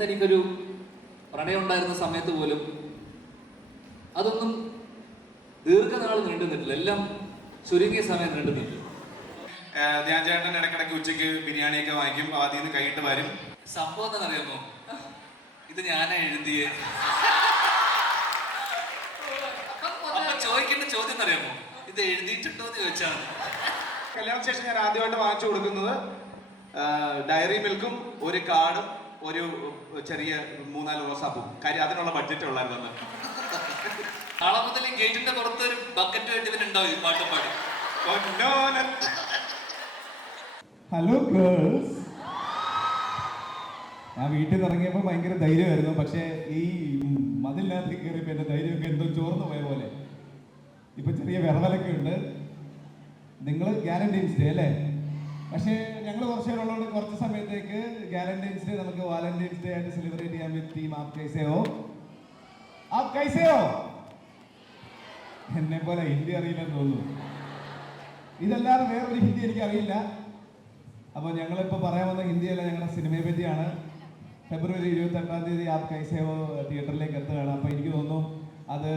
അന്ന് എനിക്കൊരു പ്രണയം ഉണ്ടായിരുന്ന സമയത്ത് പോലും അതൊന്നും ദീർഘനാൾ നീണ്ടു നിന്നിട്ടില്ല, എല്ലാം ചുരുങ്ങിയ സമയം നീണ്ടു നിന്നില്ല. ധ്യാൻ ചേട്ടൻ ഇടയ്ക്കിടയ്ക്ക് ഉച്ചയ്ക്ക് ബിരിയാണിയൊക്കെ വാങ്ങിക്കും, ആദ്യം നിന്ന് കൈയിട്ട് വരും. സംഭവം എന്താണെന്നറിയാമോ, ഇത് ഞാനാ എഴുതിയേ. അപ്പൊ ചോദിക്കേണ്ട ചോദ്യം എന്നറിയാമോ, ഇത് എഴുതിയിട്ടുണ്ടോ എന്ന് ചോദിച്ചാണ്. കല്യാണ ശേഷം ഞാൻ ആദ്യമായിട്ട് വാങ്ങിച്ചു കൊടുക്കുന്നത് ഡയറി മിൽക്കും ഒരു കാർഡും ഒരു ചെറിയ 3-4 റോസാപ്പൂ. കാര്യം അതിനുള്ള ബഡ്ജറ്റ് ഉള്ളായിരുന്നു. നാളെ മുതൽ ഗേറ്റിന്റെ പുറത്ത് ഒരു ബക്കറ്റ് വേണ്ടി ഇതിനുണ്ടാവും പാട്ടും പാടി. ഹലോ ഗേൾസ്, ഞാൻ വീട്ടിൽ നിന്ന് ഇറങ്ങിയപ്പോൾ ഭയങ്കര ധൈര്യമായിരുന്നു. പക്ഷേ ഈ മതിലിനകത്ത് കയറിയപ്പോൾ എൻ്റെ ധൈര്യമൊക്കെ എന്തോ ചോർന്നു പോയ പോലെ. ഇപ്പം ചെറിയ വിറവലൊക്കെ ഉണ്ട്. നിങ്ങൾ ഗ്യാലന്റൈൻസ് ഡേ അല്ലേ? പക്ഷേ ഞങ്ങൾ കുറച്ച് പേരുള്ളതുകൊണ്ട് കുറച്ച് സമയത്തേക്ക് ഗ്യാലന്റൈൻസ് ഡേ നമുക്ക് വാലന്റൈൻസ് ഡേ ആയിട്ട് സെലിബ്രേറ്റ് ചെയ്യാൻ വിത്ത് ടീം ആപ് കൈസേയോ. ആപ് കൈസേയോ? എന്നെ പോലെ ഹിന്ദി അറിയില്ലെന്ന് തോന്നുന്നു. ഇതല്ലാതെ വേറൊരു ഹിന്ദി എനിക്ക് അറിയില്ല. അപ്പോൾ ഞങ്ങളിപ്പോൾ പറയാൻ വന്ന ഹിന്ദിയല്ല, ഞങ്ങളുടെ സിനിമയെ പറ്റിയാണ്. ഫെബ്രുവരി 28-ാം തീയതി ആപ് കൈസേയോ തിയേറ്ററിലേക്ക് എത്തുകയാണ്. അപ്പോൾ എനിക്ക് തോന്നുന്നു അത്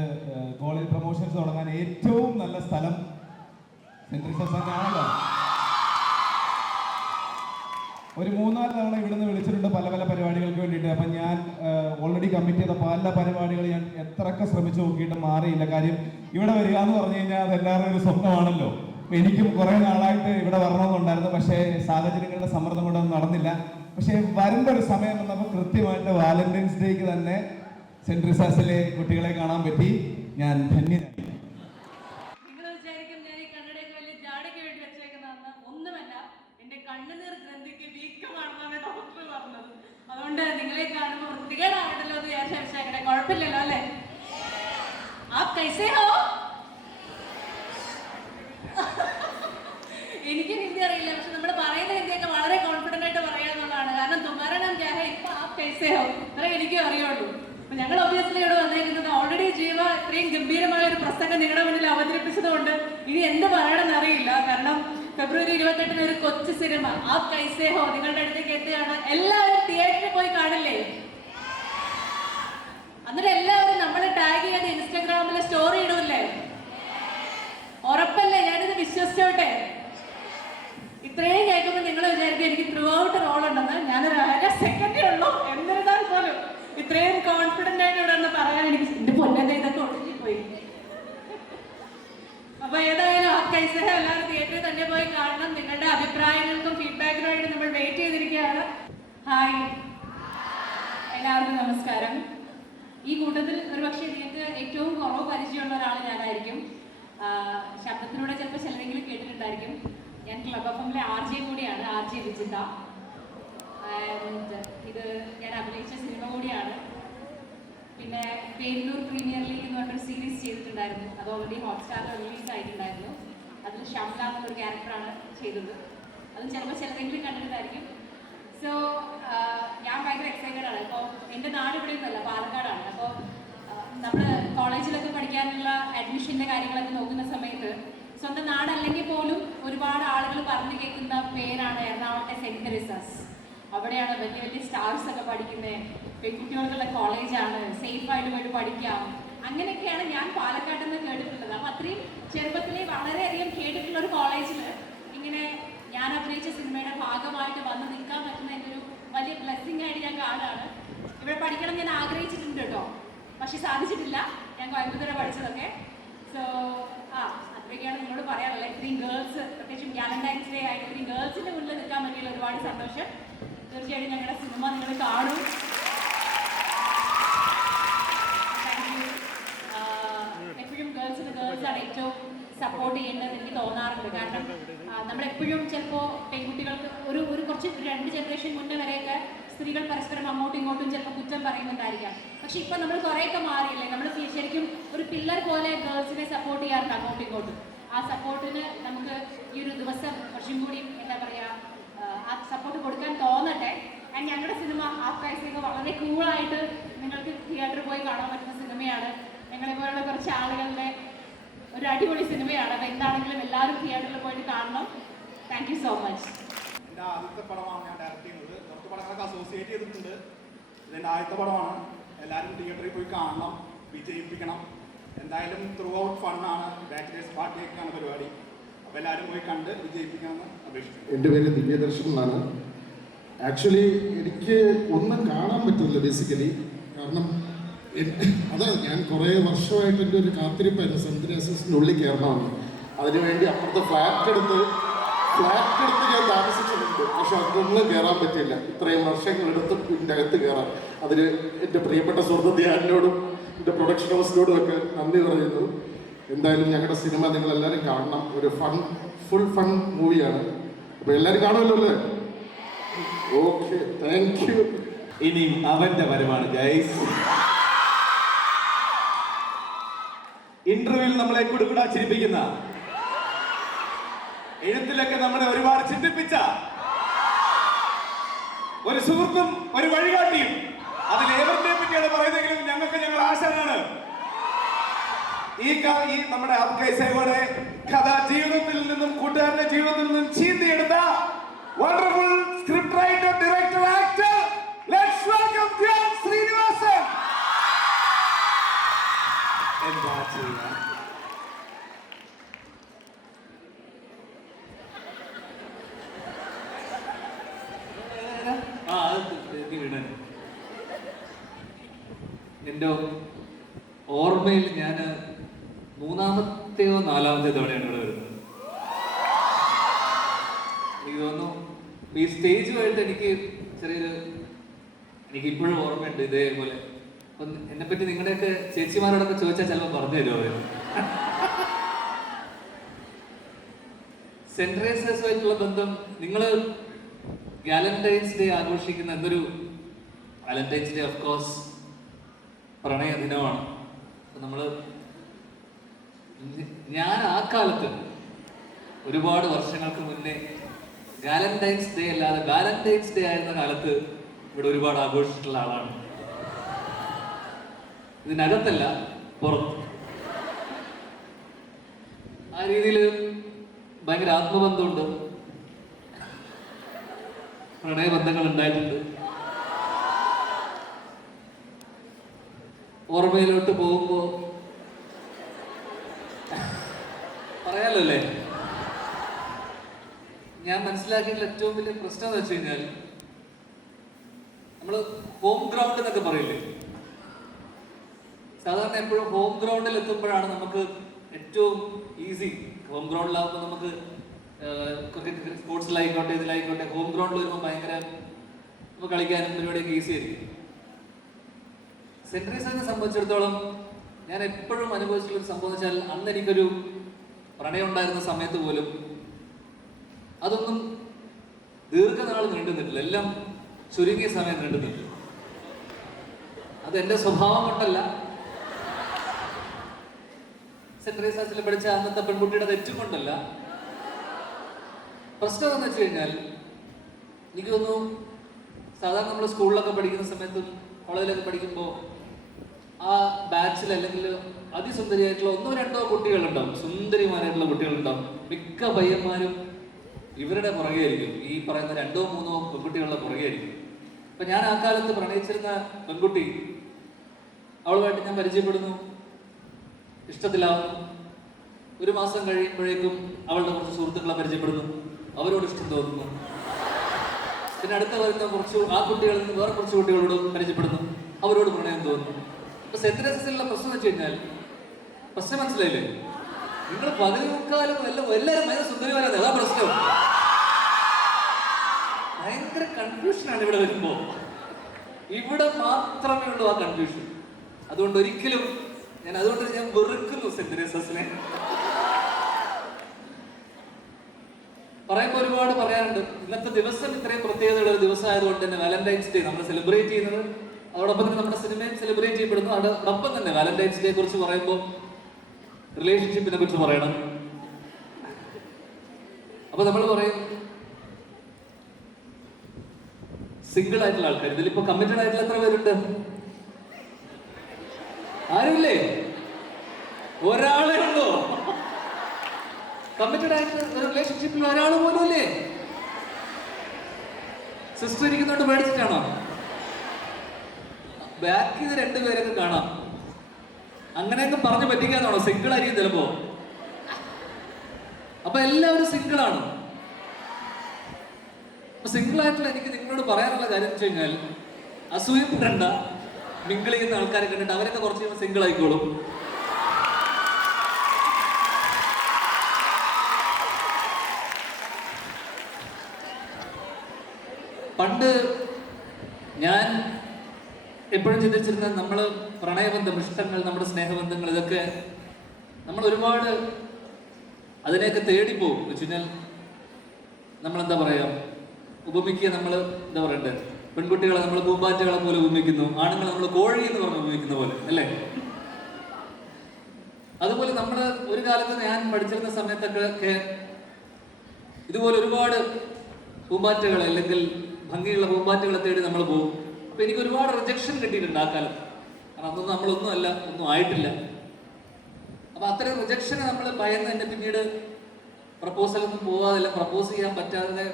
കോളേജ് പ്രൊമോഷൻസ് തുടങ്ങാൻ ഏറ്റവും നല്ല സ്ഥലം സെൻറ്റ് റിസർച്ച് തന്നെയാണല്ലോ. ഒരു 3-4 തവണ ഇവിടുന്ന് വിളിച്ചിട്ടുണ്ട് പല പല പരിപാടികൾക്ക് വേണ്ടിയിട്ട്. അപ്പം ഞാൻ ഓൾറെഡി കമ്മിറ്റ് ചെയ്ത പല പരിപാടികൾ ഞാൻ എത്രയൊക്കെ ശ്രമിച്ചു നോക്കിയിട്ട് മാറിയില്ല. കാര്യം ഇവിടെ വരിക എന്ന് പറഞ്ഞു കഴിഞ്ഞാൽ അതെല്ലാവരും ഒരു സ്വപ്നമാണല്ലോ. എനിക്കും കുറേ നാളായിട്ട് ഇവിടെ വരണമെന്നുണ്ടായിരുന്നു, പക്ഷേ സാഹചര്യങ്ങളുടെ സമ്മർദ്ദം കൊണ്ടൊന്നും നടന്നില്ല. പക്ഷേ വരുമ്പോൾ ഒരു സമയം വന്നപ്പോൾ കൃത്യമായിട്ട് വാലന്റൈൻസ് ഡേക്ക് തന്നെ സെൻറ്റ് റിസാസിലെ കുട്ടികളെ കാണാൻ പറ്റി. ഞാൻ ധന്യനായി. കണ്ണുനീർ ഗ്രന്ഥിക്ക് വീക്കമാണെന്നാണ് ഡോക്ടർ പറഞ്ഞത്. അതുകൊണ്ട് നിങ്ങളെ കാണുമ്പോൾ വൃത്തികേടാകണ്ടല്ലോ എന്ന് വിചാരിച്ചേക്കട്ടെ, കുഴപ്പമില്ലല്ലോ അല്ലേ? ആപ് കൈസേ ഹോ? എനിക്ക് ഹിന്ദി അറിയില്ല, പക്ഷെ നമ്മൾ പറയുന്ന ഹിന്ദിയൊക്കെ വളരെ കോൺഫിഡന്റ് ആയിട്ട് പറയാന്നുള്ളതാണ്. കാരണം തുമ്മാര നാം ക്യാ ഹൈ, ഇപ്പൊ ആപ് കൈസേ ഹോ അത്രേ എനിക്കും അറിയുള്ളൂ. അപ്പൊ ഞങ്ങൾ ഒബ്വിയസ്ലി ഇവിടെ വന്നേക്കുന്നത് ഓൾറെഡി ജീവ ഇത്രയും ഗംഭീരമായ ഒരു പ്രസംഗം നിങ്ങളുടെ മുന്നിൽ അവതരിപ്പിച്ചത് കൊണ്ട് ഇനി എന്ത് പറയണമെന്ന് അറിയില്ല. കാരണം ഫെബ്രുവരി 28-ന് ഒരു കൊച്ചു സിനിമ ആപ് കൈസേ ഹോ നിങ്ങളുടെ അടുത്തേക്ക് എത്തുകയാണ്. എല്ലാവരും തിയേറ്ററിൽ പോയി കാണില്ലേ? എന്നിട്ട് എല്ലാവരും നമ്മൾ ടാഗ് ചെയ്ത് ഇൻസ്റ്റാഗ്രാമിൽ സ്റ്റോറി ഇടൂല്ലേ? ഉറപ്പല്ലേ? ഞാനിത് വിശ്വസിച്ചോട്ടെ. ഇത്രയും കേൾക്കുമ്പോൾ നിങ്ങൾ വിചാരിക്കും എനിക്ക് ത്രൂ ഔട്ട് റോൾ ഉണ്ടെന്ന്. ഞാനൊരു 1 സെക്കൻഡേ ഉള്ളൂ, എന്നിരുന്നാൽ പോലും ഇത്രയും കോൺഫിഡന്റ് ആയിട്ട് ഇവിടെ ഒന്ന് പറയാൻ എനിക്ക് എന്റെ പൊന്നെ ഇതൊക്കെ ഒടുങ്ങിപ്പോയി. അപ്പൊ ഏതായാലും ആപ് കൈസേ ഹോ എല്ലാവരും തിയേറ്ററിൽ തന്നെ പോയി കാണണം. നിങ്ങളുടെ അഭിപ്രായങ്ങൾക്കും ഫീഡ്ബാക്കിനായിട്ട് നമ്മൾ വെയിറ്റ് ചെയ്തിരിക്കുകയാണ്. ഹായ്, എല്ലാവർക്കും നമസ്കാരം. ഈ കൂട്ടത്തിൽ ഒരുപക്ഷെ നിങ്ങൾക്ക് ഏറ്റവും കുറവ് പരിചയമുള്ള ഒരാൾ ഞാനായിരിക്കും. ശബ്ദത്തിലൂടെ ചിലപ്പോൾ ചിലരെങ്കിലും കേട്ടിട്ടുണ്ടായിരിക്കും. ഞാൻ ക്ലബ് എഫ്എമ്മിലെ RJ കൂടിയാണ്, RJ വിജിത. ആൻഡ് ഇത് ഞാൻ അഭിനയിച്ച സിനിമ കൂടിയാണ്. പിന്നെ പേരൂർ പ്രീമിയർ ലീഗ് എന്ന് പറഞ്ഞൊരു സീരീസ് ചെയ്തിട്ടുണ്ടായിരുന്നു. അത് ഓൾറെഡി ഹോട്ട്സ്റ്റാറിൽ റിലീസ് ആയിട്ടുണ്ടായിരുന്നു. അതിൽ ഷംല എന്നൊരു ക്യാരക്ടറാണ് ചെയ്തത്. അതും ചിലപ്പോൾ ചിലരെങ്കിലും കണ്ടിട്ടുണ്ടായിരിക്കും. സോ ഞാൻ ഭയങ്കര എക്സൈറ്റഡ് ആണ്. അപ്പോൾ എൻ്റെ നാട് ഇവിടെ ഒന്നുമല്ല, പാലക്കാടാണ്. അപ്പോൾ നമ്മൾ കോളേജിലൊക്കെ പഠിക്കാനുള്ള അഡ്മിഷൻ്റെ കാര്യങ്ങളൊക്കെ നോക്കുന്ന സമയത്ത് സ്വന്തം നാടല്ലെങ്കിൽ പോലും ഒരുപാട് ആളുകൾ പറഞ്ഞു കേൾക്കുന്ന പേരാണ് എറണാകുളത്തെ സെൻറ്റ് തെരേസാസ്. അവിടെയാണ് വലിയ വലിയ സ്റ്റാർസ് ഒക്കെ പഠിക്കുന്നത്. പെൺകുട്ടികൾക്കുള്ള കോളേജാണ്, സേഫായിട്ട് പോയിട്ട് പഠിക്കാം. അങ്ങനെയൊക്കെയാണ് ഞാൻ പാലക്കാട്ടിൽ നിന്ന് കേട്ടിട്ടുള്ളത്. അപ്പോൾ അത്രയും ചെറുപ്പത്തിലെ വളരെയധികം കേട്ടിട്ടുള്ള ഒരു കോളേജിൽ ഇങ്ങനെ ഞാൻ അഭിനയിച്ച സിനിമയുടെ ഭാഗമായിട്ട് വന്ന് നിൽക്കാൻ പറ്റുന്ന എൻ്റെ ഒരു വലിയ ബ്ലെസ്സിങ് ആയിട്ട് ഞാൻ കാണുകയാണ്. ഇവിടെ പഠിക്കണം ഞാൻ ആഗ്രഹിച്ചിട്ടുണ്ട് കേട്ടോ, പക്ഷെ സാധിച്ചിട്ടില്ല. ഞാൻ കോയമ്പത്തൂരെ പഠിച്ചതൊക്കെ. സോ അത്രയൊക്കെയാണ് നിങ്ങളോട് പറയാനുള്ളത്. ഇത്രയും ഗേൾസ്, പ്രത്യേകിച്ചും വാലന്റൈൻസ് ഡേ ആയിട്ട് ഇത്രയും ഗേൾസിൻ്റെ മുന്നിൽ നിൽക്കാൻ പറ്റിയുള്ള ഒരുപാട് സന്തോഷം. തീർച്ചയായിട്ടും ഞങ്ങളുടെ സിനിമ നിങ്ങൾ കാണും. എപ്പോഴും ഗേൾസാണ് ഏറ്റവും സപ്പോർട്ട് ചെയ്യേണ്ടത് എനിക്ക് തോന്നാറുണ്ട്. കാരണം നമ്മളെപ്പോഴും ചിലപ്പോൾ പെൺകുട്ടികൾക്ക് ഒരു കുറച്ച് 2 ജനറേഷൻ മുന്നേ വരെയൊക്കെ സ്ത്രീകൾ പരസ്പരം അങ്ങോട്ടും ഇങ്ങോട്ടും ചിലപ്പോൾ കുറ്റം പറയുന്നുണ്ടായിരിക്കാം. പക്ഷെ ഇപ്പം നമ്മൾ കുറേയൊക്കെ മാറിയില്ലേ? നമ്മൾ ശരിക്കും ഒരു പില്ലർ പോലെ ഗേൾസിനെ സപ്പോർട്ട് ചെയ്യാറുണ്ട് അങ്ങോട്ടും ഇങ്ങോട്ടും. ആ സപ്പോർട്ടിന് നമുക്ക് ഈ ഒരു ദിവസം കുറച്ചും കൂടി എന്താ പറയുക, ആ സപ്പോർട്ട് കൊടുക്കാൻ തോന്നട്ടെ. ആൻഡ് ഞങ്ങളുടെ സിനിമ ആപ് കൈസേ ഹോ വളരെ കൂളായിട്ട് നിങ്ങൾക്ക് തിയേറ്ററിൽ പോയി കാണാൻ പറ്റുന്ന സിനിമയാണ്. ഞങ്ങളെ പോലുള്ള കുറച്ച് ആളുകളുടെ ഒരു അടിപൊളി സിനിമയാണ്. അപ്പോൾ എന്താണെങ്കിലും എല്ലാവരും തിയേറ്ററിൽ പോയിട്ട് കാണണം. Thank you so much. എൻ്റെ ആദ്യത്തെ പടമാണ് ഞാൻ ഡയറക്റ്റ് ചെയ്യുന്നത്. കുറച്ച് പടങ്ങളൊക്കെ അസോസിയേറ്റ് ചെയ്തിട്ടുണ്ട്. ഇതിൻ്റെ ആദ്യത്തെ പടമാണ്. എല്ലാവരും തിയേറ്ററിൽ പോയി കാണണം, വിജയിപ്പിക്കണം. എന്തായാലും ത്രൂ ഔട്ട് ഫണ്ണാണ്. ബാച്ചിലേഴ്സ് പാർട്ടിയൊക്കെയാണ് പരിപാടി. അപ്പോൾ എല്ലാവരും പോയി കണ്ട് വിജയിപ്പിക്കണമെന്ന് അപേക്ഷിക്കുന്നു. എൻ്റെ പേര് ദിവ്യദർശൻ എന്നാണ്. ആക്ച്വലി എനിക്ക് ഒന്നും കാണാൻ പറ്റില്ല ബേസിക്കലി. കാരണം അതാണ് ഞാൻ കുറേ വർഷമായിട്ട് എൻ്റെ ഒരു കാത്തിരിപ്പായിരുന്നു സെൻറ്റ് തെരേസാസിൻ്റെ ഉള്ളിൽ കയറണമെന്ന്. അതിനുവേണ്ടി അപ്പുറത്തെ ഫ്ലാറ്റ് എടുത്ത് ഞാൻ താമസിച്ചിട്ടുണ്ട്. പക്ഷെ അതൊന്നും കയറാൻ പറ്റില്ല. ഇത്രയും വർഷങ്ങളെടുത്ത് ഇതിൻ്റെ അകത്ത് കയറാൻ. അതിന് എൻ്റെ പ്രിയപ്പെട്ട സുഹൃത്ത് ധ്യാനിനോടും എൻ്റെ പ്രൊഡക്ഷൻ ഹൗസിനോടും ഒക്കെ നന്ദി പറയുന്നു. എന്തായാലും ഞങ്ങളുടെ സിനിമ നിങ്ങളെല്ലാവരും കാണണം. ഒരു ഫുൾ ഫൺ മൂവിയാണ്. അപ്പോൾ എല്ലാവരും കാണുമല്ലോ അല്ലേ? Okay, thank U. ഇനിയും അവന്റെ വരവാണ് ഗൈസ്. ഇന്റർവ്യൂവിൽ നമ്മളെ കുടുകുടാ ചിരിപ്പിക്കുന്ന, എഴുത്തിലൊക്കെ നമ്മളെ ഒരുപാട് ചിന്തിപ്പിച്ച ഒരു സുഹൃത്തും ഒരു വഴികാട്ടിയും. അതിൽ ഏവരുടെ പറ്റിയാണ് പറയുന്നതെങ്കിലും ഞങ്ങൾ ആശാനാണ്. ഈ നമ്മുടെ അബ്കൈസയുടെ കഥ ജീവിതത്തിൽ നിന്നും കൂട്ടുകാരന്റെ ജീവിതത്തിൽ നിന്നും ചീന്തിയെടുത്ത wonderful script writer, director, actor, let's welcome Dhyan Sreenivasan. എന്താ ചെയ്യുക? എൻ്റെ ഓർമ്മയിൽ ഞാൻ മൂന്നാമത്തെയോ നാലാമത്തെയോ തവണയാണ് ഇവിടെ വരുന്നത്. എനിക്ക് തോന്നുന്നു ഈ സ്റ്റേജുമായിട്ട് എനിക്ക് ഇപ്പോഴും ഓർമ്മയുണ്ട് ഇതേപോലെ. അപ്പം എന്നെപ്പറ്റി നിങ്ങളുടെയൊക്കെ ചേച്ചിമാരോടൊക്കെ ചോദിച്ചാൽ ചിലപ്പോൾ പറഞ്ഞു തരുമോ അവർ? സെന്റ് തെരേസാസുമായിട്ടുള്ള ബന്ധം, നിങ്ങൾ വാലന്റൈൻസ് ഡേ ആഘോഷിക്കുന്ന എന്തൊരു വാലന്റൈൻസ് ഡേ ഓഫ് കോഴ്സ് പ്രണയ ദിനമാണ്. ഞാൻ ആ കാലത്ത് ഒരുപാട് വർഷങ്ങൾക്ക് മുന്നേ വാലന്റൈൻസ് ഡേ അല്ലാതെ വാലന്റൈൻസ് ഡേ ആയിരുന്ന കാലത്ത് ഇവിടെ ഒരുപാട് ആഘോഷിച്ചിട്ടുള്ള ആളാണ്. ഇതിനകത്തല്ല, പുറത്ത്. ആ രീതിയിൽ ഭയങ്കര ആത്മബന്ധമുണ്ട്, പ്രണയബന്ധങ്ങൾ ഉണ്ടായിട്ടുണ്ട്. ഓർമ്മയിലോട്ട് പോകുമ്പോ പറയാലോ അല്ലേ? ഞാൻ മനസ്സിലാക്കിയിട്ടുള്ള ഏറ്റവും വലിയ പ്രശ്നം എന്ന് വെച്ച് കഴിഞ്ഞാൽ, നമ്മള് ഹോം ഗ്രൗണ്ട് എന്നൊക്കെ പറയില്ലേ, സാധാരണ എപ്പോഴും ഹോം ഗ്രൗണ്ടിൽ എത്തുമ്പോഴാണ് നമുക്ക് ഏറ്റവും ഈസി. ഹോം ഗ്രൗണ്ടിലാകുമ്പോൾ നമുക്ക് ക്രിക്കറ്റ് സ്പോർട്സിലായിക്കോട്ടെ ഇതിലായിക്കോട്ടെ ഹോം ഗ്രൗണ്ടിൽ വരുമ്പോൾ ഭയങ്കര നമുക്ക് കളിക്കാനും പരിപാടിയൊക്കെ ഈസി ആയിരിക്കും. സെന്റ് തെരേസാസിനെ സംബന്ധിച്ചിടത്തോളം ഞാൻ എപ്പോഴും അനുഭവിച്ചിട്ടുള്ളൊരു സംഭവം വെച്ചാൽ, അന്ന് എനിക്കൊരു പ്രണയം ഉണ്ടായിരുന്ന സമയത്ത് പോലും അതൊന്നും ദീർഘനാൾ നീണ്ടു നിന്നിട്ടില്ല. എല്ലാം ചുരുങ്ങിയ സമയം നീണ്ടു നിന്നിട്ടില്ല. അത് എൻ്റെ സ്വഭാവം കൊണ്ടല്ല, സെന്റ് തെരേസാസിൽ പഠിച്ച അന്നത്തെ പെൺകുട്ടിയുടെ തെറ്റും കൊണ്ടല്ല. പ്രശ്നം എന്ന് വെച്ച് കഴിഞ്ഞാൽ, എനിക്ക് തോന്നുന്നു സാധാരണ നമ്മൾ സ്കൂളിലൊക്കെ പഠിക്കുന്ന സമയത്തും കോളേജിലൊക്കെ പഠിക്കുമ്പോൾ ആ ബാച്ചിൽ അല്ലെങ്കിൽ അതിസുന്ദരിയായിട്ടുള്ള ഒന്നോ രണ്ടോ കുട്ടികളുണ്ടാവും, സുന്ദരിമാരായിട്ടുള്ള കുട്ടികളുണ്ടാവും. മിക്ക പയ്യന്മാരും ഇവരുടെ പുറകെ ആയിരിക്കും, ഈ പറയുന്ന രണ്ടോ മൂന്നോ പെൺകുട്ടികളുടെ പുറകെ ആയിരിക്കും. അപ്പൊ ഞാൻ ആ കാലത്ത് പ്രണയിച്ചിരുന്ന പെൺകുട്ടി, അവളുമായിട്ട് ഞാൻ പരിചയപ്പെടുന്നു, ഇഷ്ടത്തിലാവുന്നു. ഒരു മാസം കഴിയുമ്പോഴേക്കും അവളുടെ കുറച്ച് സുഹൃത്തുക്കളെ പരിചയപ്പെടുന്നു, അവരോട് ഇഷ്ടം തോന്നുന്നു. പിന്നെ അടുത്ത വരുന്ന ആ കുട്ടികളിൽ നിന്ന് വേറെ കുറച്ച് കുട്ടികളോട് പരിചയപ്പെടുന്നു, അവരോട് പ്രണയം തോന്നുന്നു. അപ്പൊ സെന്റ് തെരേസാസിലുള്ള പ്രശ്നം എന്ന് വെച്ച് കഴിഞ്ഞാൽ, പ്രശ്നം മനസ്സിലായില്ലേ? നിങ്ങൾ പകുതി മുക്കാലും എല്ലാവരും ഭയങ്കര സുന്ദരിമാരാണ്, അതാ പ്രശ്നം. ഭയങ്കര കൺഫ്യൂഷനാണ് ഇവിടെ വരുമ്പോ. ഇവിടെ മാത്രമേ ഉള്ളൂ ആ കൺഫ്യൂഷൻ. അതുകൊണ്ട് ഒരിക്കലും അതുകൊണ്ട് ഞാൻ വെറുക്കുന്നു സെന്റ് തെരേസാസിനെ. പറയുമ്പോൾ ഒരുപാട് പറയാനുണ്ട്. ഇന്നത്തെ ദിവസം ഇത്രയും പ്രത്യേകതയുള്ള ഒരു ദിവസം ആയതുകൊണ്ട് തന്നെ വാലന്റൈൻസ് ഡേ നമ്മൾ സെലിബ്രേറ്റ് ചെയ്യുന്നത്, അതോടൊപ്പം തന്നെ നമ്മുടെ സിനിമയും സെലിബ്രേറ്റ് ചെയ്യപ്പെടുന്നു. അതോടൊപ്പം തന്നെ വാലന്റൈൻസ് ഡേ കുറിച്ച് പറയുമ്പോൾ റിലേഷൻഷിപ്പിനെ കുറിച്ച് പറയണം. അപ്പൊ നമ്മൾ പറയും സിംഗിൾ ആയിട്ടുള്ള ആൾക്കാർ. ഇതിലിപ്പോ കമ്മിറ്റഡ് ആയിട്ടുള്ള എത്ര പേരുണ്ട്? ആരുമില്ലേ? ഒരാളേ ഉള്ളൂ. കമ്മിറ്റഡ് ആയിട്ടുള്ള ഒരു റിലേഷൻഷിപ്പിൽ ഒരാൾ പോലും അല്ലേ? സിസ്റ്റർ ഇരിക്കുന്നോണ്ട് പേടിച്ചിട്ടാണോ? ബാക്കി ഇത് രണ്ടുപേരൊക്കെ കാണാം. അങ്ങനെയൊക്കെ പറഞ്ഞു പറ്റിക്കാന്നാണോ? സിംഗിൾ ആയിരിക്കും ചിലപ്പോ. അപ്പൊ എല്ലാവരും സിംഗിളാണ്. അപ്പൊ സിംഗിൾ ആയിട്ടുള്ള എനിക്ക് നിങ്ങളോട് പറയാനുള്ള കാര്യം എന്ന് വെച്ച് കഴിഞ്ഞാൽ, അസൂയപ്പെടണ്ട. മിങ്കിൾ ചെയ്യുന്ന ആൾക്കാരെ കണ്ടിട്ട് അവരൊക്കെ കുറച്ച് കഴിയുമ്പോൾ സിംഗിൾ ആയിക്കോളും. പണ്ട് ഞാൻ എപ്പോഴും ചിന്തിച്ചിരുന്നത്, നമ്മൾ പ്രണയബന്ധം, ഇഷ്ടങ്ങൾ, നമ്മുടെ സ്നേഹബന്ധങ്ങൾ, ഇതൊക്കെ നമ്മൾ ഒരുപാട് അതിനെയൊക്കെ തേടിപ്പോകും. എന്ന് വെച്ച് കഴിഞ്ഞാൽ നമ്മളെന്താ പറയാ, ഉപമിക്കുക, നമ്മൾ എന്താ പറയണ്ടേ, പെൺകുട്ടികളെ നമ്മൾ പൂമ്പാറ്റകളെ പോലെ ഉപമിക്കുന്നു, ആണുങ്ങളെ നമ്മൾ കോഴി എന്ന് പറഞ്ഞ് ഉപമിക്കുന്ന പോലെ, അല്ലേ? അതുപോലെ നമ്മൾ ഒരു കാലത്ത് ഞാൻ പഠിച്ചിരുന്ന സമയത്തൊക്കെ ഇതുപോലെ ഒരുപാട് പൂമ്പാറ്റകളെ അല്ലെങ്കിൽ ഭംഗിയുള്ള പൂമ്പാറ്റകളെ തേടി നമ്മൾ പോകും. അപ്പൊ എനിക്ക് ഒരുപാട് റിജക്ഷൻ കിട്ടിയിട്ടുണ്ട് ആ കാലത്ത്. കാരണം അതൊന്നും നമ്മളൊന്നും അല്ല, ഒന്നും ആയിട്ടില്ല. അപ്പൊ അത്തരം റിജക്ഷനെ നമ്മൾ ഭയന്ന് തന്നെ പിന്നീട് പ്രപ്പോസലൊന്നും പോവാതെ, പ്രപ്പോസ് ചെയ്യാൻ പറ്റാതെ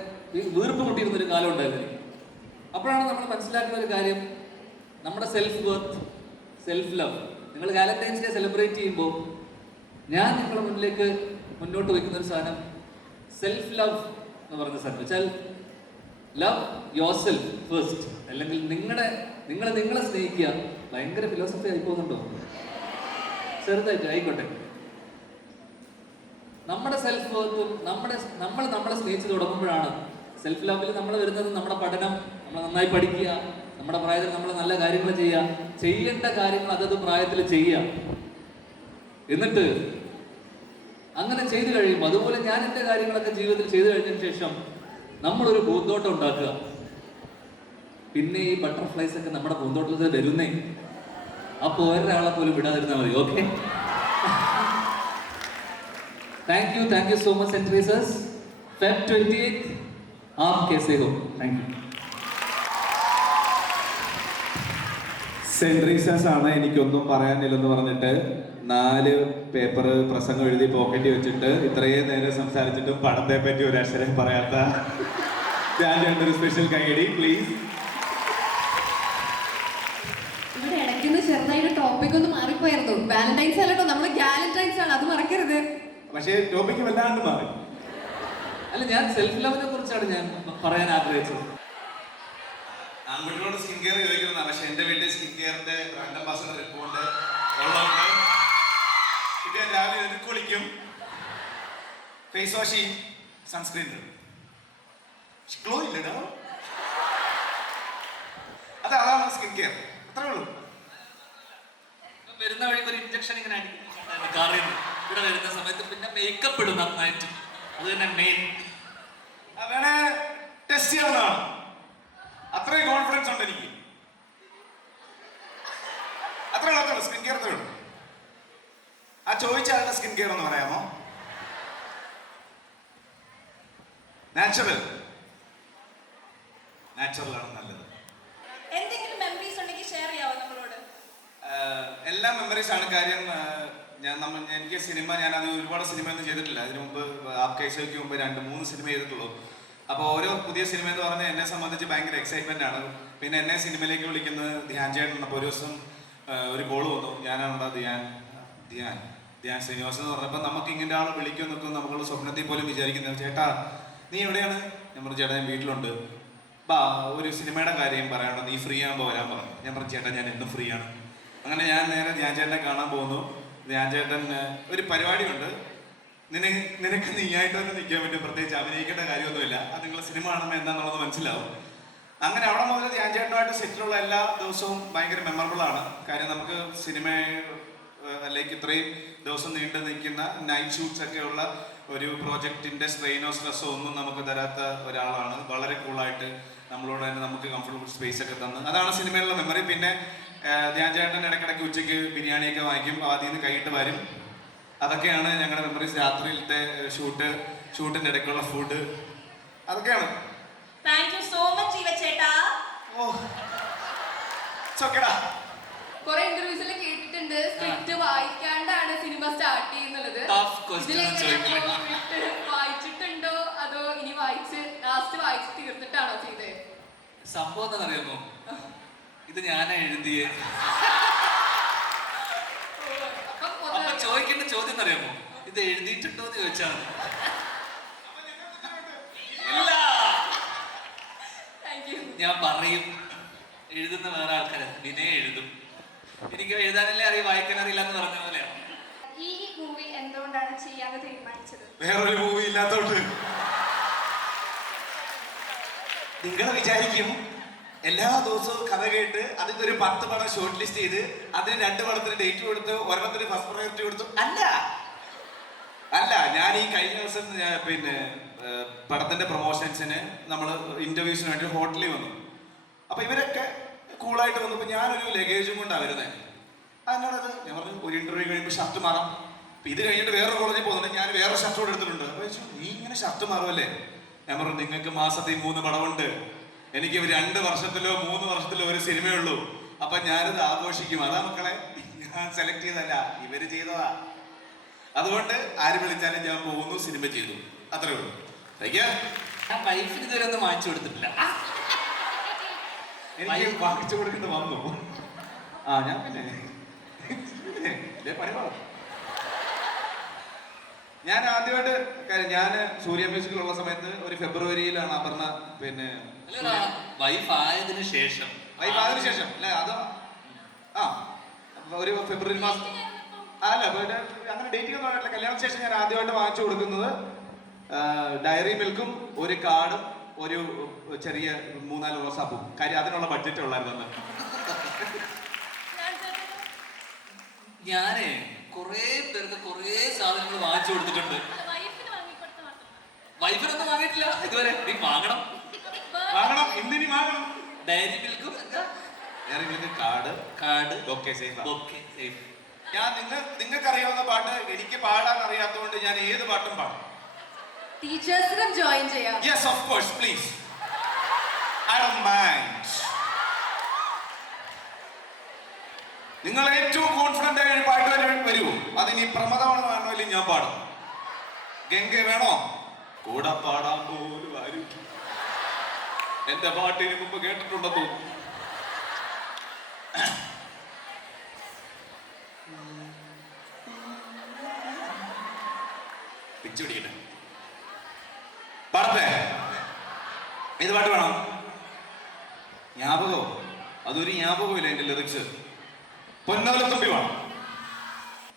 വീർപ്പ് മുട്ടിയിരുന്നൊരു കാലം ഉണ്ടായിരുന്നു എനിക്ക്. അപ്പോഴാണ് നമ്മൾ മനസ്സിലാക്കുന്ന ഒരു കാര്യം, നമ്മുടെ സെൽഫ് വർത്ത്, സെൽഫ് ലവ്. നിങ്ങൾ വാലന്റൈൻസ് ഡേ സെലിബ്രേറ്റ് ചെയ്യുമ്പോൾ ഞാൻ നിങ്ങളുടെ മുന്നിലേക്ക് മുന്നോട്ട് വയ്ക്കുന്ന ഒരു സാധനം സെൽഫ് ലവ് എന്ന് പറയുന്ന സാധനം വെച്ചാൽ, ലവ് യുവർ സെൽഫ് ഫസ്റ്റ്. അല്ലെങ്കിൽ നിങ്ങളെ സ്നേഹിക്കുക. ഭയങ്കര ഫിലോസഫി ആയി പോകുന്നുണ്ടോ? ചെറുതായിട്ട് ആയിക്കോട്ടെ. നമ്മുടെ സെൽഫ് വർത്തും നമ്മളെ സ്നേഹിച്ച് തുടങ്ങുമ്പോഴാണ് സെൽഫ് ലവിൽ നമ്മൾ വരുന്നത്. നമ്മുടെ പഠനം, നമ്മൾ നന്നായി പഠിക്കുക, നമ്മുടെ പ്രായത്തിൽ നമ്മൾ നല്ല കാര്യങ്ങൾ ചെയ്യുക, ചെയ്യേണ്ട കാര്യങ്ങൾ അതത് പ്രായത്തിൽ ചെയ്യുക. എന്നിട്ട് അങ്ങനെ ചെയ്തു കഴിയുമ്പോൾ, അതുപോലെ ഞാൻ എൻ്റെ കാര്യങ്ങളൊക്കെ ജീവിതത്തിൽ ചെയ്തു കഴിഞ്ഞതിന് ശേഷം നമ്മളൊരു പൂന്തോട്ടം ഉണ്ടാക്കുക. പിന്നെ ഈ ബട്ടർഫ്ലൈസ് ഒക്കെ നമ്മുടെ പൂന്തോട്ടത്തിൽ വരുന്നേ. അപ്പോൾ ഒരാളെ പോലും വിടാതിരുന്നാൽ മതി. Okay, thank you so much Saint Teresa's. Feb 28 आप कैसे हो? Thank you. സെന്റ് ട്രീസസ് ആണ് എനിക്കൊന്നും പറയാനില്ലെന്ന് പറഞ്ഞിട്ട് 4 പേപ്പർ പ്രസംഗം എഴുതി പോക്കറ്റിൽ വെച്ചിട്ട് ഇത്രയും നേരം സംസാരിച്ചിട്ടും പടത്തെ പറ്റി ഒരു അക്ഷരം പറയാത്ത ഒരു സ്പെഷ്യൽ കൈയടി പ്ലീസ്. ഇവിടെ ഇടയ്ക്കൊന്ന് ചെറുതായിട്ട് ടോപ്പിക് ഒന്ന് മാറിപ്പോയിരുന്നു. വാലന്റൈൻസ് അല്ലട്ടോ, നമ്മള് ഗാലന്റൈൻസ് ആണ്, അത് മറക്കരുത്. പക്ഷേ ടോപ്പിക്ക് വല്ലാണ്ട് മാറി. അല്ല, ഞാൻ സെൽഫ് ലവിനെ കുറിച്ചാണ് ഞാൻ പറയാൻ ആഗ്രഹിച്ചത്. ആൺകുട്ടികളോട് സ്കിൻ കെയർ ചോദിക്കുന്നതാണ്, പക്ഷെ എന്റെ വീട്ടിൽ സ്കിൻ കെയറിന്റെ ബ്രാൻഡ് അംബാസഡർ റിപ്പോർട്ട് ഉള്ളതുകൊണ്ട് ഇപ്പൊ ഞാൻ രാവിലെ ഒരു കുളിക്കും, ഫേസ് വാഷ് ചെയ്യും, സൺസ്ക്രീൻ ഇടും. ഗ്ലോ ഇല്ലടോ. അതാണ് സ്കിൻ കെയർ, അത്രേ ഉള്ളൂ. വരുന്ന വഴി ഒരു ഇഞ്ചക്ഷൻ ഇങ്ങനെ അടിക്കുന്നു കാറിൽ നിന്ന് ഇവിടെ വരുന്ന സമയത്ത്. പിന്നെ മേക്കപ്പ് ഇടും നന്നായിട്ട്, അത് തന്നെ മെയിൻ. വേണേ ടെസ്റ്റ് ചെയ്യാവുന്നതാണ്, അത്രയും കോൺഫിഡൻസ് ഉണ്ട് എനിക്ക്. അത്രേ ഉള്ളൂ സ്കിൻ കെയർ. അത്രേ ഉള്ളൂ. ആ ചോദിച്ച ആളുടെ സ്കിൻ കെയർ ഒന്ന് പറയാമോ? നാച്ചുറൽ ആണ് നല്ലത്. എന്തെങ്കിലും മെമ്മറീസ് ഉണ്ടെങ്കിൽ ഷെയർ ചെയ്യാവോ നമ്മളോട്? എല്ലാ മെമ്മറീസ് ആണ്. കാര്യം എനിക്ക് സിനിമ, ഞാനത് ഒരുപാട് സിനിമ ഒന്നും ചെയ്തിട്ടില്ല. അതിന് മുമ്പ് ആപ്കെ ഇസോയ്ക്ക് മുമ്പ് 2-3 സിനിമ ചെയ്തിട്ടുള്ളൂ. അപ്പോൾ ഓരോ പുതിയ സിനിമ എന്ന് പറഞ്ഞാൽ എന്നെ സംബന്ധിച്ച് ഭയങ്കര എക്സൈറ്റ്മെന്റ് ആണ്. പിന്നെ എന്നെ സിനിമയിലേക്ക് വിളിക്കുന്നത് ധ്യാൻ ചേട്ടൻ. അപ്പോൾ ഒരു ദിവസം ഒരു കോള് വന്നു, ഞാനാണ് ധ്യാൻ ശ്രീനിവാസൻ എന്ന് പറഞ്ഞപ്പോൾ നമുക്ക് ഇങ്ങനെ ആൾ വിളിക്കും നിൽക്കും നമുക്കുള്ള സ്വപ്നത്തിൽ പോലും വിചാരിക്കുന്നത്. ചേട്ടാ നീ എവിടെയാണ്? ഞാൻ പറഞ്ഞു ചേട്ടാ ഞാൻ വീട്ടിലുണ്ട്, ബാ ഒരു സിനിമയുടെ കാര്യം പറയാനുണ്ടോ, നീ ഫ്രീ ആകുമ്പോൾ വരാൻ പറഞ്ഞു. ഞാൻ പറഞ്ഞു ചേട്ടാ ഞാൻ എന്നും ഫ്രീ ആണ്. അങ്ങനെ ഞാൻ നേരെ ധ്യാൻ ചേട്ടനെ കാണാൻ പോകുന്നു. ധ്യാൻ ചേട്ടൻ ഒരു പരിപാടിയുണ്ട്, നിനക്ക് നീയായിട്ട് തന്നെ നിൽക്കാൻ പറ്റും, പ്രത്യേകിച്ച് അഭിനയിക്കേണ്ട കാര്യമൊന്നുമില്ല, അത് നിങ്ങൾ സിനിമ കാണുമ്പോൾ എന്താണെന്നുള്ളത് മനസ്സിലാവും. അങ്ങനെ അവിടെ മുതൽ ധ്യാൻ ചേട്ടനുമായിട്ട് സെറ്റിലുള്ള എല്ലാ ദിവസവും ഭയങ്കര മെമ്മറബിൾ ആണ്. കാര്യം നമുക്ക് സിനിമയിലേക്ക് ഇത്രയും ദിവസം നീണ്ടു നിൽക്കുന്ന നൈറ്റ് ഷൂട്ട്സ് ഒക്കെ ഉള്ള ഒരു പ്രോജക്റ്റിന്റെ സ്ട്രെയിനോ സ്ട്രെസ്സോ ഒന്നും നമുക്ക് തരാത്ത ഒരാളാണ്. വളരെ കൂളായിട്ട് നമ്മളോട് തന്നെ നമുക്ക് കംഫർട്ടബിൾ സ്പേസ് ഒക്കെ തന്ന്, അതാണ് സിനിമയിലുള്ള മെമ്മറി. പിന്നെ ധ്യാൻ ചേട്ടൻ ഇടയ്ക്കിടയ്ക്ക് ഉച്ചയ്ക്ക് ബിരിയാണിയൊക്കെ വാങ്ങിക്കും, ആദ്യം നിന്ന് കൈയിട്ട് വരും. അതൊക്കെയാണ് ഞങ്ങളുടെ മെമ്മറീസ്. രാത്രിയിലത്തെ ഷൂട്ടിന്റെ ഇടയ്ക്കുള്ള ഫുഡ്, അതൊക്കെയാണ്. താങ്ക് യു സോ മച്ച് ജീവച്ചേട്ടാ. കുറെ ഇന്റർവ്യൂസിൽ കേട്ടിട്ടുണ്ട് സ്ക്രിപ്റ്റ് വായിക്കാണ്ടാണ് സിനിമ സ്റ്റാർട്ട് ചെയ്യുന്നത്. വായിച്ചിട്ടുണ്ടോ അതോ ഇനി ലാസ്റ്റ് വായിച്ച് തീർത്തിട്ടാണോ ചെയ്തത്? സംഭവം എന്താണെന്നറിയാമോ, ഇത് ഞാനാ എഴുതിയേ. അപ്പൊ ചോദിക്കേണ്ട ചോദ്യം എന്നറിയാമോ? ഇത് എഴുതിയിട്ടുണ്ടോ എന്ന് ചോദിച്ചാൽ ഇല്ല. ഞാൻ പറയും, എഴുതുന്ന വേറെ ആൾക്കാരെ വിനയ എഴുതും. എനിക്ക് എഴുതാനല്ലേ അറിയാം, വായിക്കാൻ അറിയില്ല എന്ന് പറഞ്ഞ പോലെയാണ്. ഈ മൂവി എന്തുകൊണ്ടാണ് ചെയ്യാന്ന് തീരുമാനിച്ചത്? വേറൊരു മൂവി ഇല്ലാത്തോണ്ട്. നിങ്ങൾ വിചാരിക്കും എല്ലാ ദിവസവും കഥ കേട്ട് അതിന്റെ ഒരു 10 പടം ഷോർട്ട് ലിസ്റ്റ് ചെയ്ത് അതിന് 2 പടത്തിന് ഡേറ്റ് കൊടുത്ത് ഒരെണ്ണത്തിന് ഫസ്റ്റ് പ്രയോറിറ്റി കൊടുത്തു. അല്ല ഞാൻ ഈ കഴിഞ്ഞ ദിവസം പിന്നെ പടത്തിന്റെ പ്രൊമോഷൻസിന് നമ്മൾ ഇന്റർവ്യൂസിന് വേണ്ടി ഹോട്ടലിൽ വന്നു. അപ്പൊ ഇവരൊക്കെ കൂളായിട്ട് വന്നപ്പോ ഞാനൊരു ലഗേജും കൊണ്ടാണ് വരുന്നത്. അതിനോടത് ഞാൻ പറഞ്ഞു ഒരു ഇന്റർവ്യൂ കഴിയുമ്പോൾ ഷർട്ട് മാറാം. ഇത് കഴിഞ്ഞിട്ട് വേറെ കോളേജിൽ പോകുന്നുണ്ട്, ഞാൻ വേറെ ഷർട്ട് കൂടെ എടുത്തിട്ടുണ്ട്. അപ്പൊ ചോദിച്ചു നീ ഇങ്ങനെ ഷർട്ട് മാറുമല്ലേ? ഞാൻ പറഞ്ഞു നിങ്ങൾക്ക് മാസത്തിൽ 3 പടമുണ്ട്, എനിക്ക് 2 വർഷത്തിലോ 3 വർഷത്തിലോ ഒരു സിനിമയുള്ളൂ. അപ്പൊ ഞാനത് ആഘോഷിക്കും. അതാ മക്കളെ, ഞാൻ സെലക്ട് ചെയ്തല്ല, ഇവര് ചെയ്തതാ. അതുകൊണ്ട് ആര് വിളിച്ചാലും ഞാൻ പോകുന്നു, സിനിമ ചെയ്തു, അത്രേ ഉള്ളൂ. ഞാൻ വൈഫിന് ഇതുവരെ ഒന്നും വാങ്ങിച്ചു കൊടുത്തിട്ടില്ല. എനിക്ക് വാങ്ങിച്ചു കൊടുക്കേണ്ടി വന്നു. ഞാൻ പിന്നെ ഞാൻ ആദ്യമായിട്ട് ഞാൻ സൂര്യ മ്യൂസിക്കിലുള്ള സമയത്ത് ഒരു ഫെബ്രുവരിയിലാണ് അപർണ പിന്നെ വൈഫ് ആയതിനു ശേഷം അല്ലേ അത് ഒരു ഫെബ്രുവരി മാസം അല്ല അങ്ങനെ ഡേറ്റിംഗ് ഒന്നും ആയിട്ടില്ല. കല്യാണത്തിന് ശേഷം ഞാൻ ആദ്യമായിട്ട് വാങ്ങിച്ചു കൊടുക്കുന്നത് ഡയറി മിൽക്കും ഒരു കാർഡും ഒരു ചെറിയ 3-4 റോസാപ്പും. കാര്യം അതിനുള്ള ബഡ്ജറ്റ് ഉള്ളായിരുന്നു. ഞാനേ കൊറേ പേർക്ക് കൊറേ സാധനങ്ങൾ വാങ്ങിച്ചു കൊടുത്തിട്ടുണ്ട്. വൈഫിനൊന്നും വാങ്ങിയിട്ടില്ല ഇതുവരെ. നീ വാങ്ങണം, ഇന്നിനി വാങ്ങണം. ഡയറി മിൽക്കും Dairy Milk card okay safe. ഞാൻ നിങ്ങൾക്ക് അറിയാവുന്ന പാട്ട് എനിക്ക് പാടാൻ അറിയാത്തതുകൊണ്ട് ഞാൻ ഏത് പാട്ടും പാടും. ടീച്ചേഴ്സിനും ജോയിൻ ചെയ്യാം. Yes, of course, please. I don't mind. നിങ്ങൾ ഏറ്റവും കോൺഫിഡന്റ് ആയ ഒരു പാട്ട് വരുമോ? അതിനി പ്രമദമാണ് വേണോ ഇല്ലെങ്കിൽ ഞാൻ പാടും. ഗംഗ വേണോ? കൂടെ പാടാൻ പോലും ആരും എന്റെ പാട്ടിന് മുമ്പ് കേട്ടിട്ടുണ്ടെന്ന് തോന്നുന്നു. പിടിച്ചിടിക്കട്ടെ പാടത്തെ. ഏത് പാട്ട് വേണം? ജ്ഞാപകോ? അതൊരു ജ്ഞാപകമില്ല എന്റെ ലിറിക്സ്. പൊന്നോലത്തുമ്പി വേണം.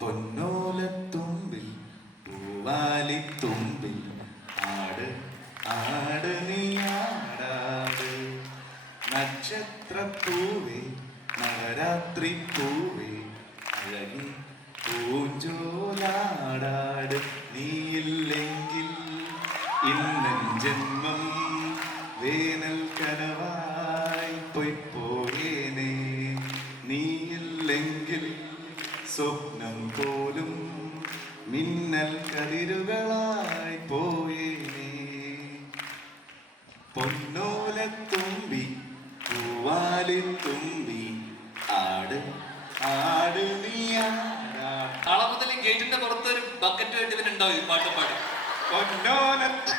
പൊന്നോലത്തുമ്പിൽ പൂവാലിത്തുമ്പിൽ ആട് ആട് നീ ആടാട്, നക്ഷത്രപ്പൂവേ നവരാത്രി പൂവേ അഴകി പൂഞ്ചോലാടാട്, നീയില്ലെങ്കിൽ ഇന്നും ജന്മം വേനൽ കനവായി പോയേനെ, നീയില്ലെങ്കിൽ സ്വപ്നം പോലും മിന്നൽ കതിരുകളായി പോയേനെ. പൊന്നോലത്തുമ്പി പൂവാലിത്തുമ്പി ആട് ആട് നീ ആടാ. നാളെ മുതൽ ഗേറ്റിന്റെ പുറത്ത് ഒരു ബക്കറ്റ് വേണ്ടി ഉണ്ടാവും ഈ പാട്ട് പാടി. പൊന്നോലത്ത്